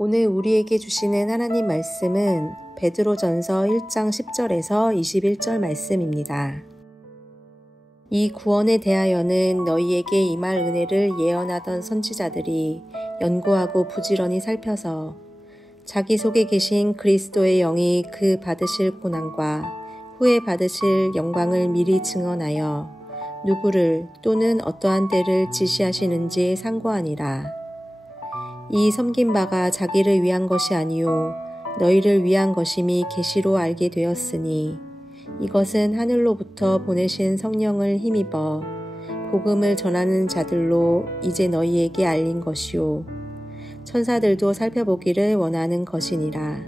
오늘 우리에게 주시는 하나님 말씀은 베드로전서 1장 10절에서 21절 말씀입니다. 이 구원에 대하여는 너희에게 임할 은혜를 예언하던 선지자들이 연구하고 부지런히 살펴서 자기 속에 계신 그리스도의 영이 그 받으실 고난과 후에 받으실 영광을 미리 증언하여 누구를 또는 어떠한 때를 지시하시는지 상고하니라. 이 섬긴 바가 자기를 위한 것이 아니요 너희를 위한 것임이 계시로 알게 되었으니 이것은 하늘로부터 보내신 성령을 힘입어 복음을 전하는 자들로 이제 너희에게 알린 것이요 천사들도 살펴보기를 원하는 것이니라.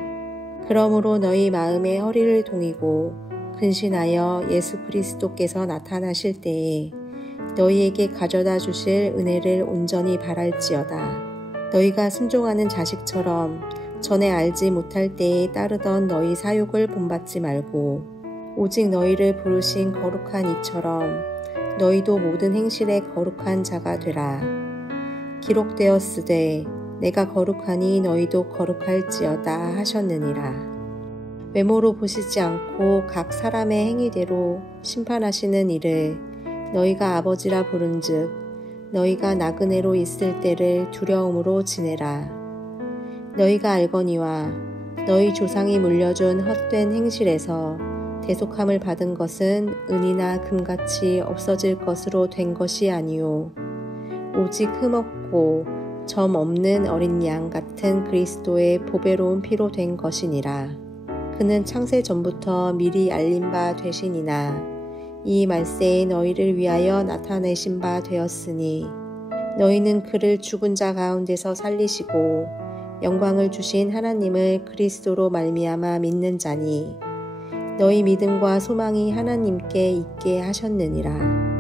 그러므로 너희 마음의 허리를 동이고 근신하여 예수 그리스도께서 나타나실 때에 너희에게 가져다 주실 은혜를 온전히 바랄지어다. 너희가 순종하는 자식처럼 전에 알지 못할 때에 따르던 너희 사욕을 본받지 말고 오직 너희를 부르신 거룩한 이처럼 너희도 모든 행실에 거룩한 자가 되라. 기록되었으되 내가 거룩하니 너희도 거룩할지어다 하셨느니라. 외모로 보시지 않고 각 사람의 행위대로 심판하시는 이를 너희가 아버지라 부른즉 너희가 나그네로 있을 때를 두려움으로 지내라. 너희가 알거니와 너희 조상이 물려준 헛된 행실에서 대속함을 받은 것은 은이나 금같이 없어질 것으로 된 것이 아니요 오직 흠없고 점 없는 어린 양 같은 그리스도의 보배로운 피로 된 것이니라. 그는 창세 전부터 미리 알린 바 되시니나 이 말세에 너희를 위하여 나타내신 바 되었으니 너희는 그를 죽은 자 가운데서 살리시고 영광을 주신 하나님을 그리스도로 말미암아 믿는 자니 너희 믿음과 소망이 하나님께 있게 하셨느니라.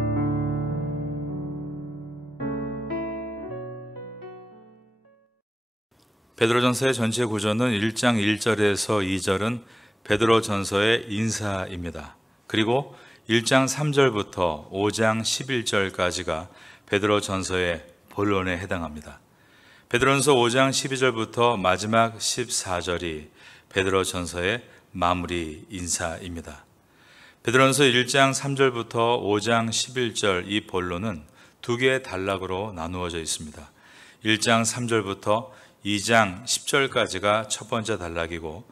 베드로전서의 전체 구조는 1장 1절에서 2절은 베드로전서의 인사입니다. 그리고 1장 3절부터 5장 11절까지가 베드로전서의 본론에 해당합니다. 베드로전서 5장 12절부터 마지막 14절이 베드로전서의 마무리 인사입니다. 베드로전서 1장 3절부터 5장 11절 이 본론은 두 개의 단락으로 나누어져 있습니다. 1장 3절부터 2장 10절까지가 첫 번째 단락이고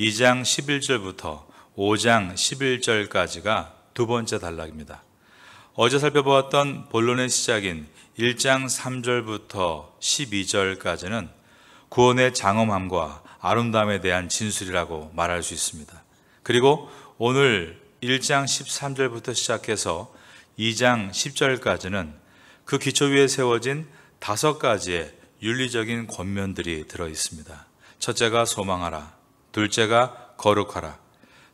2장 11절부터 5장 11절까지가 두 번째 단락입니다. 어제 살펴보았던 본론의 시작인 1장 3절부터 12절까지는 구원의 장엄함과 아름다움에 대한 진술이라고 말할 수 있습니다. 그리고 오늘 1장 13절부터 시작해서 2장 10절까지는 그 기초 위에 세워진 5가지의 윤리적인 권면들이 들어 있습니다. 첫째가 소망하라, 둘째가 거룩하라,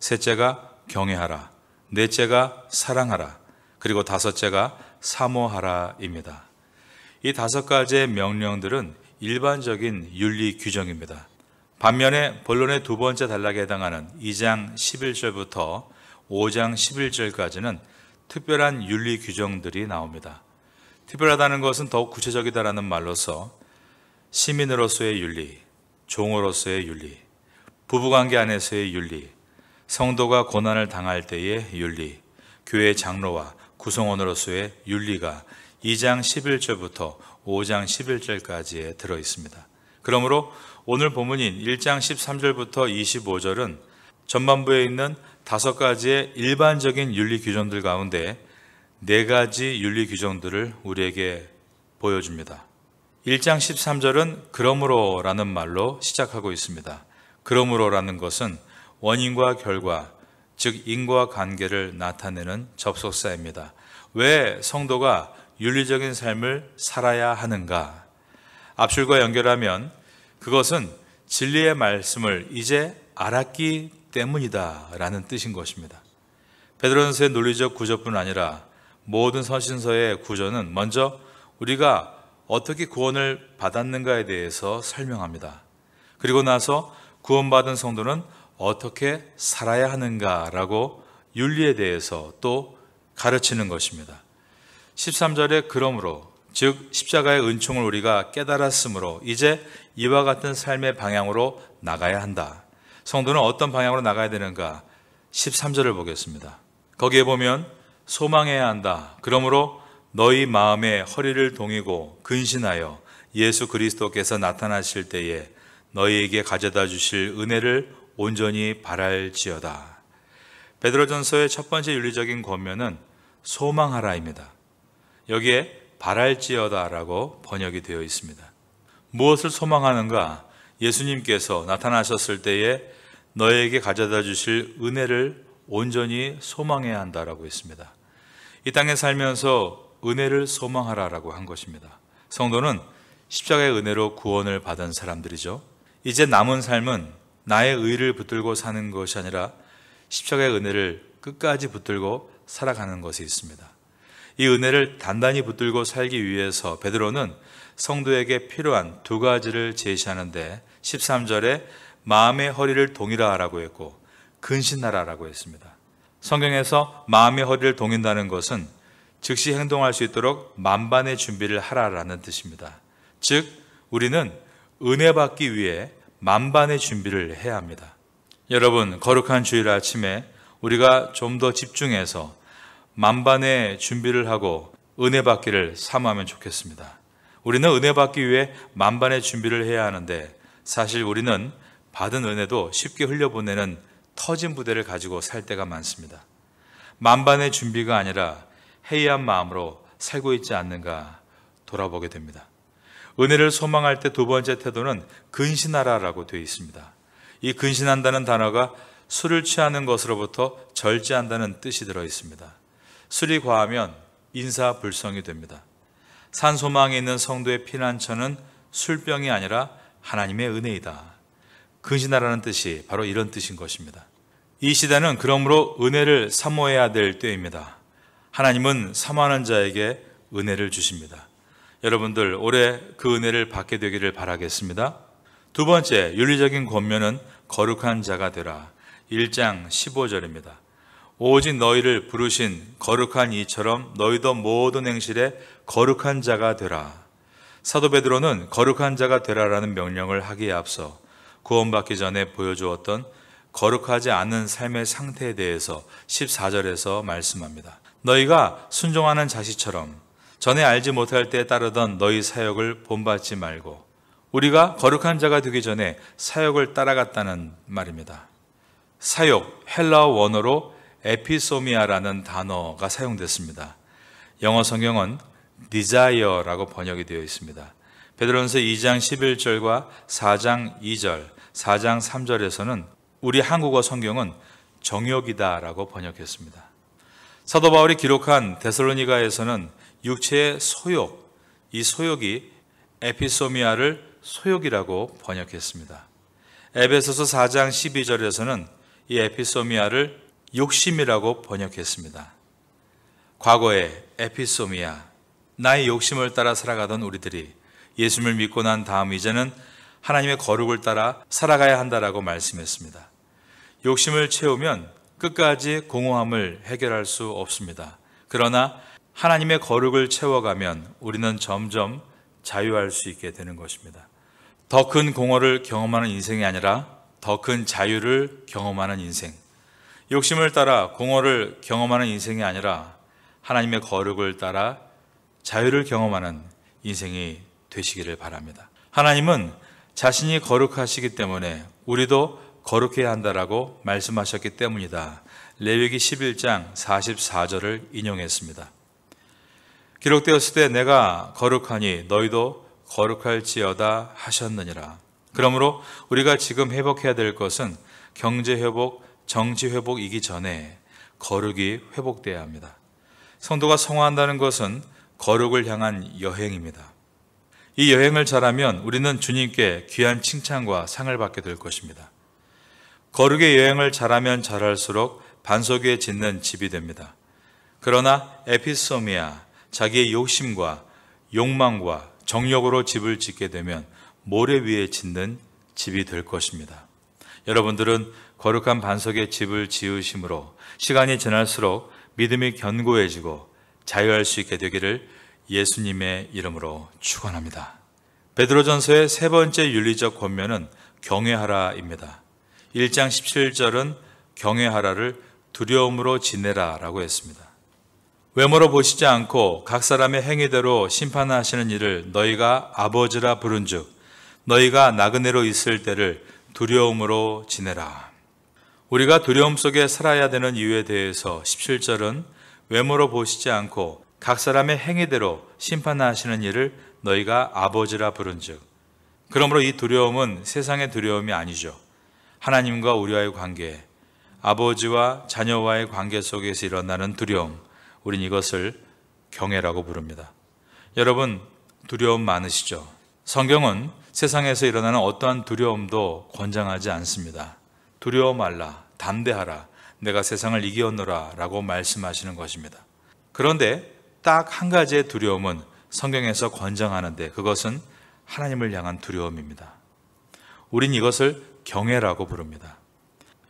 셋째가 경외하라, 넷째가 사랑하라, 그리고 다섯째가 사모하라입니다. 이 5가지의 명령들은 일반적인 윤리 규정입니다. 반면에 본론의 두 번째 단락에 해당하는 2장 11절부터 5장 11절까지는 특별한 윤리 규정들이 나옵니다. 특별하다는 것은 더욱 구체적이다라는 말로서 시민으로서의 윤리, 종으로서의 윤리, 부부관계 안에서의 윤리, 성도가 고난을 당할 때의 윤리, 교회 장로와 구성원으로서의 윤리가 2장 11절부터 5장 11절까지에 들어 있습니다. 그러므로 오늘 본문인 1장 13절부터 25절은 전반부에 있는 5가지의 일반적인 윤리 규정들 가운데 4가지 윤리 규정들을 우리에게 보여줍니다. 1장 13절은 그러므로라는 말로 시작하고 있습니다. 그러므로라는 것은 원인과 결과, 즉 인과 관계를 나타내는 접속사입니다. 왜 성도가 윤리적인 삶을 살아야 하는가? 앞줄과 연결하면 그것은 진리의 말씀을 이제 알았기 때문이다 라는 뜻인 것입니다. 베드로전서의 논리적 구조뿐 아니라 모든 서신서의 구조는 먼저 우리가 어떻게 구원을 받았는가에 대해서 설명합니다. 그리고 나서 구원받은 성도는 어떻게 살아야 하는가라고 윤리에 대해서 또 가르치는 것입니다. 13절에 그러므로, 즉 십자가의 은총을 우리가 깨달았으므로 이제 이와 같은 삶의 방향으로 나가야 한다. 성도는 어떤 방향으로 나가야 되는가? 13절을 보겠습니다. 거기에 보면 소망해야 한다. 그러므로 너희 마음에 허리를 동이고 근신하여 예수 그리스도께서 나타나실 때에 너희에게 가져다 주실 은혜를 온전히 바랄지어다. 베드로전서의 첫 번째 윤리적인 권면은 소망하라입니다. 여기에 바랄지어다라고 번역이 되어 있습니다. 무엇을 소망하는가? 예수님께서 나타나셨을 때에 너에게 가져다 주실 은혜를 온전히 소망해야 한다라고 했습니다. 이 땅에 살면서 은혜를 소망하라라고 한 것입니다. 성도는 십자가의 은혜로 구원을 받은 사람들이죠. 이제 남은 삶은 나의 의를 붙들고 사는 것이 아니라 십자가의 은혜를 끝까지 붙들고 살아가는 것이 있습니다. 이 은혜를 단단히 붙들고 살기 위해서 베드로는 성도에게 필요한 두 가지를 제시하는데 13절에 마음의 허리를 동이라 하라고 했고 근신하라라고 했습니다. 성경에서 마음의 허리를 동인다는 것은 즉시 행동할 수 있도록 만반의 준비를 하라라는 뜻입니다. 즉 우리는 은혜 받기 위해 만반의 준비를 해야 합니다. 여러분, 거룩한 주일 아침에 우리가 좀 더 집중해서 만반의 준비를 하고 은혜 받기를 사모하면 좋겠습니다. 우리는 은혜 받기 위해 만반의 준비를 해야 하는데 사실 우리는 받은 은혜도 쉽게 흘려보내는 터진 부대를 가지고 살 때가 많습니다. 만반의 준비가 아니라 해이한 마음으로 살고 있지 않는가 돌아보게 됩니다. 은혜를 소망할 때 두 번째 태도는 근신하라라고 되어 있습니다. 이 근신한다는 단어가 술을 취하는 것으로부터 절제한다는 뜻이 들어 있습니다. 술이 과하면 인사불성이 됩니다. 산소망에 있는 성도의 피난처는 술병이 아니라 하나님의 은혜이다. 근신하라는 뜻이 바로 이런 뜻인 것입니다. 이 시대는 그러므로 은혜를 사모해야 될 때입니다. 하나님은 사모하는 자에게 은혜를 주십니다. 여러분들 올해 그 은혜를 받게 되기를 바라겠습니다. 두 번째 윤리적인 권면은 거룩한 자가 되라. 1장 15절입니다. 오직 너희를 부르신 거룩한 이처럼 너희도 모든 행실에 거룩한 자가 되라. 사도 베드로는 거룩한 자가 되라라는 명령을 하기에 앞서 구원받기 전에 보여주었던 거룩하지 않은 삶의 상태에 대해서 14절에서 말씀합니다. 너희가 순종하는 자식처럼 전에 알지 못할 때에 따르던 너희 사역을 본받지 말고, 우리가 거룩한 자가 되기 전에 사역을 따라갔다는 말입니다. 사역, 헬라어 원어로 에피소미아라는 단어가 사용됐습니다. 영어 성경은 desire라고 번역이 되어 있습니다. 베드로전서 2장 11절과 4장 2절, 4장 3절에서는 우리 한국어 성경은 정욕이다라고 번역했습니다. 사도 바울이 기록한 데살로니가에서는 육체의 소욕, 이 소욕이 에피소미아를 소욕이라고 번역했습니다. 에베소서 4장 12절에서는 이 에피소미아를 욕심이라고 번역했습니다. 과거에 에피소미아, 나의 욕심을 따라 살아가던 우리들이 예수님을 믿고 난 다음 이제는 하나님의 거룩을 따라 살아가야 한다라고 말씀했습니다. 욕심을 채우면 끝까지 공허함을 해결할 수 없습니다. 그러나 하나님의 거룩을 채워가면 우리는 점점 자유할 수 있게 되는 것입니다. 더 큰 공허를 경험하는 인생이 아니라 더 큰 자유를 경험하는 인생. 욕심을 따라 공허를 경험하는 인생이 아니라 하나님의 거룩을 따라 자유를 경험하는 인생이 되시기를 바랍니다. 하나님은 자신이 거룩하시기 때문에 우리도 거룩해야 한다라고 말씀하셨기 때문이다. 레위기 11장 44절을 인용했습니다. 기록되었을 때 내가 거룩하니 너희도 거룩할지어다 하셨느니라. 그러므로 우리가 지금 회복해야 될 것은 경제 회복, 정치 회복이기 전에 거룩이 회복돼야 합니다. 성도가 성화한다는 것은 거룩을 향한 여행입니다. 이 여행을 잘하면 우리는 주님께 귀한 칭찬과 상을 받게 될 것입니다. 거룩의 여행을 잘하면 잘할수록 반석 위에 짓는 집이 됩니다. 그러나 에피소미아, 자기의 욕심과 욕망과 정욕으로 집을 짓게 되면 모래 위에 짓는 집이 될 것입니다. 여러분들은 거룩한 반석의 집을 지으심으로 시간이 지날수록 믿음이 견고해지고 자유할 수 있게 되기를 예수님의 이름으로 축원합니다. 베드로전서의 세 번째 윤리적 권면은 경외하라입니다. 1장 17절은 경외하라를 두려움으로 지내라라고 했습니다. 외모로 보시지 않고 각 사람의 행위대로 심판하시는 이를 너희가 아버지라 부른즉 너희가 나그네로 있을 때를 두려움으로 지내라. 우리가 두려움 속에 살아야 되는 이유에 대해서 17절은 외모로 보시지 않고 각 사람의 행위대로 심판하시는 이를 너희가 아버지라 부른즉, 그러므로 이 두려움은 세상의 두려움이 아니죠. 하나님과 우리와의 관계, 아버지와 자녀와의 관계 속에서 일어나는 두려움, 우린 이것을 경외라고 부릅니다. 여러분, 두려움 많으시죠? 성경은 세상에서 일어나는 어떠한 두려움도 권장하지 않습니다. 두려워 말라, 담대하라, 내가 세상을 이기었노라 라고 말씀하시는 것입니다. 그런데 딱 한 가지의 두려움은 성경에서 권장하는데 그것은 하나님을 향한 두려움입니다. 우린 이것을 경외라고 부릅니다.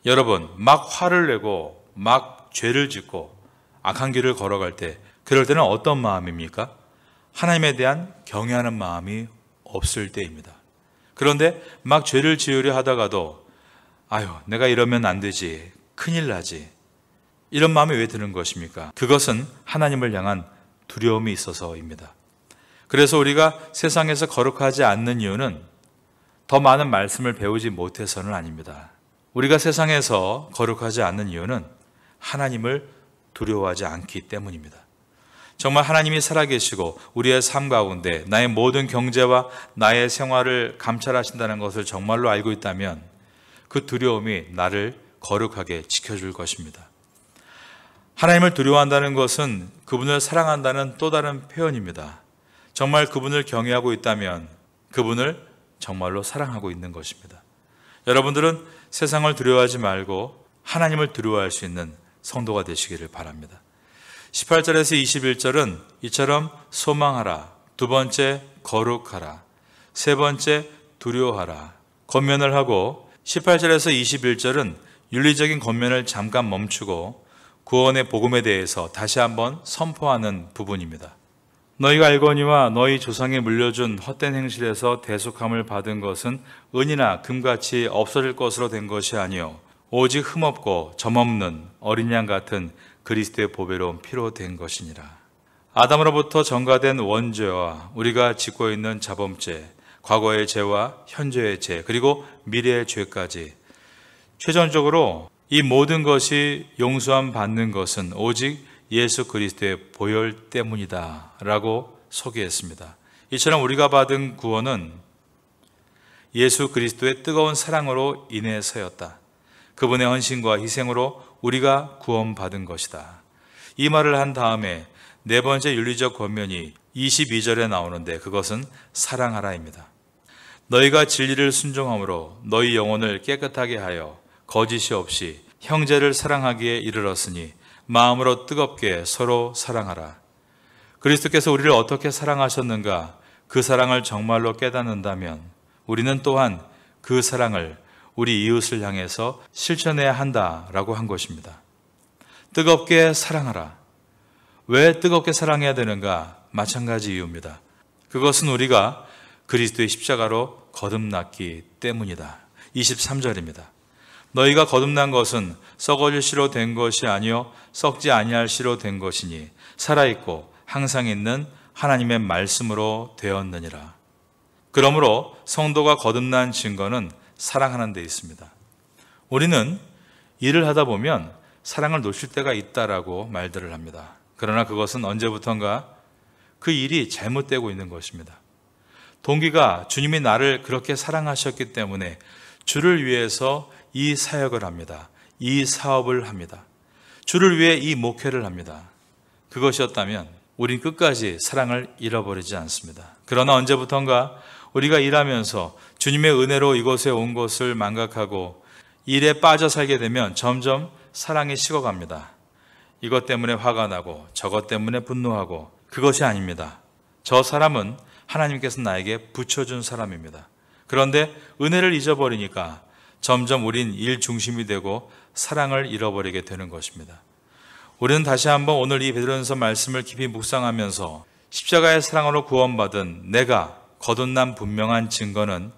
여러분, 막 화를 내고 막 죄를 짓고 악한 길을 걸어갈 때 그럴 때는 어떤 마음입니까? 하나님에 대한 경외하는 마음이 없을 때입니다. 그런데 막 죄를 지으려 하다가도 아유, 내가 이러면 안 되지, 큰일 나지, 이런 마음이 왜 드는 것입니까? 그것은 하나님을 향한 두려움이 있어서입니다. 그래서 우리가 세상에서 거룩하지 않는 이유는 더 많은 말씀을 배우지 못해서는 아닙니다. 우리가 세상에서 거룩하지 않는 이유는 하나님을 두려워하지 않기 때문입니다. 정말 하나님이 살아계시고 우리의 삶 가운데 나의 모든 경제와 나의 생활을 감찰하신다는 것을 정말로 알고 있다면 그 두려움이 나를 거룩하게 지켜줄 것입니다. 하나님을 두려워한다는 것은 그분을 사랑한다는 또 다른 표현입니다. 정말 그분을 경외하고 있다면 그분을 정말로 사랑하고 있는 것입니다. 여러분들은 세상을 두려워하지 말고 하나님을 두려워할 수 있는 성도가 되시기를 바랍니다. 18절에서 21절은 이처럼 소망하라, 두 번째 거룩하라, 세 번째 두려워하라 권면을 하고, 18절에서 21절은 윤리적인 권면을 잠깐 멈추고 구원의 복음에 대해서 다시 한번 선포하는 부분입니다. 너희가 알거니와 너희 조상이 물려준 헛된 행실에서 대속함을 받은 것은 은이나 금같이 없어질 것으로 된 것이 아니요 오직 흠없고 점없는 어린 양 같은 그리스도의 보배로운 피로 된 것이니라. 아담으로부터 전가된 원죄와 우리가 짓고 있는 자범죄, 과거의 죄와 현재의 죄, 그리고 미래의 죄까지, 최종적으로 이 모든 것이 용서함 받는 것은 오직 예수 그리스도의 보혈 때문이다 라고 소개했습니다. 이처럼 우리가 받은 구원은 예수 그리스도의 뜨거운 사랑으로 인해서였다. 그분의 헌신과 희생으로 우리가 구원받은 것이다. 이 말을 한 다음에 네 번째 윤리적 권면이 22절에 나오는데 그것은 사랑하라입니다. 너희가 진리를 순종함으로 너희 영혼을 깨끗하게 하여 거짓이 없이 형제를 사랑하기에 이르렀으니 마음으로 뜨겁게 서로 사랑하라. 그리스도께서 우리를 어떻게 사랑하셨는가 그 사랑을 정말로 깨닫는다면 우리는 또한 그 사랑을 우리 이웃을 향해서 실천해야 한다라고 한 것입니다. 뜨겁게 사랑하라. 왜 뜨겁게 사랑해야 되는가? 마찬가지 이유입니다. 그것은 우리가 그리스도의 십자가로 거듭났기 때문이다. 23절입니다. 너희가 거듭난 것은 썩어질 씨로 된 것이 아니요 썩지 아니할 씨로 된 것이니 살아있고 항상 있는 하나님의 말씀으로 되었느니라. 그러므로 성도가 거듭난 증거는 사랑하는 데 있습니다. 우리는 일을 하다 보면 사랑을 놓칠 때가 있다라고 말들을 합니다. 그러나 그것은 언제부턴가 그 일이 잘못되고 있는 것입니다. 동기가 주님이 나를 그렇게 사랑하셨기 때문에 주를 위해서 이 사역을 합니다. 이 사업을 합니다. 주를 위해 이 목회를 합니다. 그것이었다면 우린 끝까지 사랑을 잃어버리지 않습니다. 그러나 언제부턴가 우리가 일하면서 주님의 은혜로 이곳에 온 것을 망각하고 일에 빠져 살게 되면 점점 사랑이 식어갑니다. 이것 때문에 화가 나고 저것 때문에 분노하고, 그것이 아닙니다. 저 사람은 하나님께서 나에게 붙여준 사람입니다. 그런데 은혜를 잊어버리니까 점점 우린 일 중심이 되고 사랑을 잃어버리게 되는 것입니다. 우리는 다시 한번 오늘 이 베드로전서 말씀을 깊이 묵상하면서 십자가의 사랑으로 구원받은 내가 거듭난 분명한 증거는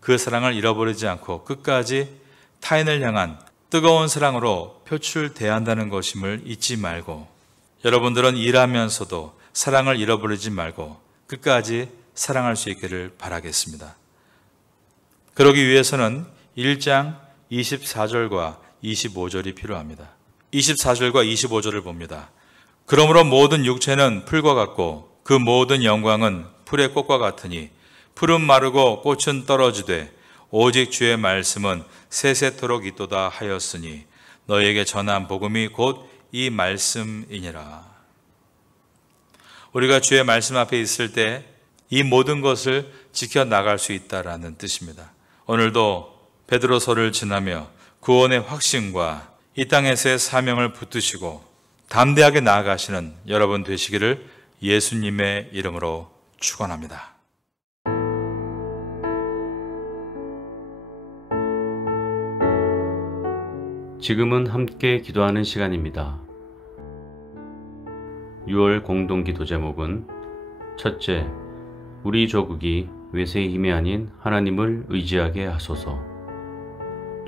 그 사랑을 잃어버리지 않고 끝까지 타인을 향한 뜨거운 사랑으로 표출돼야 한다는 것임을 잊지 말고, 여러분들은 일하면서도 사랑을 잃어버리지 말고 끝까지 사랑할 수 있기를 바라겠습니다. 그러기 위해서는 1장 24절과 25절이 필요합니다. 24절과 25절을 봅니다. 그러므로 모든 육체는 풀과 같고 그 모든 영광은 풀의 꽃과 같으니 풀은 마르고 꽃은 떨어지되 오직 주의 말씀은 세세토록 있도다 하였으니 너희에게 전한 복음이 곧 이 말씀이니라. 우리가 주의 말씀 앞에 있을 때 이 모든 것을 지켜나갈 수 있다라는 뜻입니다. 오늘도 베드로서를 지나며 구원의 확신과 이 땅에서의 사명을 붙드시고 담대하게 나아가시는 여러분 되시기를 예수님의 이름으로 축원합니다. 지금은 함께 기도하는 시간입니다. 6월 공동기도 제목은 첫째, 우리 조국이 외세의 힘이 아닌 하나님을 의지하게 하소서.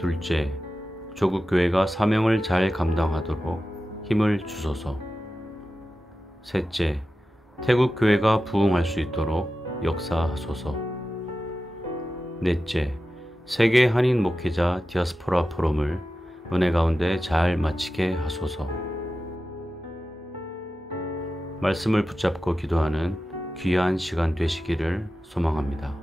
둘째, 조국교회가 사명을 잘 감당하도록 힘을 주소서. 셋째, 태국교회가 부흥할 수 있도록 역사하소서. 넷째, 세계 한인 목회자 디아스포라 포럼을 은혜 가운데 잘 마치게 하소서. 말씀을 붙잡고 기도하는 귀한 시간 되시기를 소망합니다.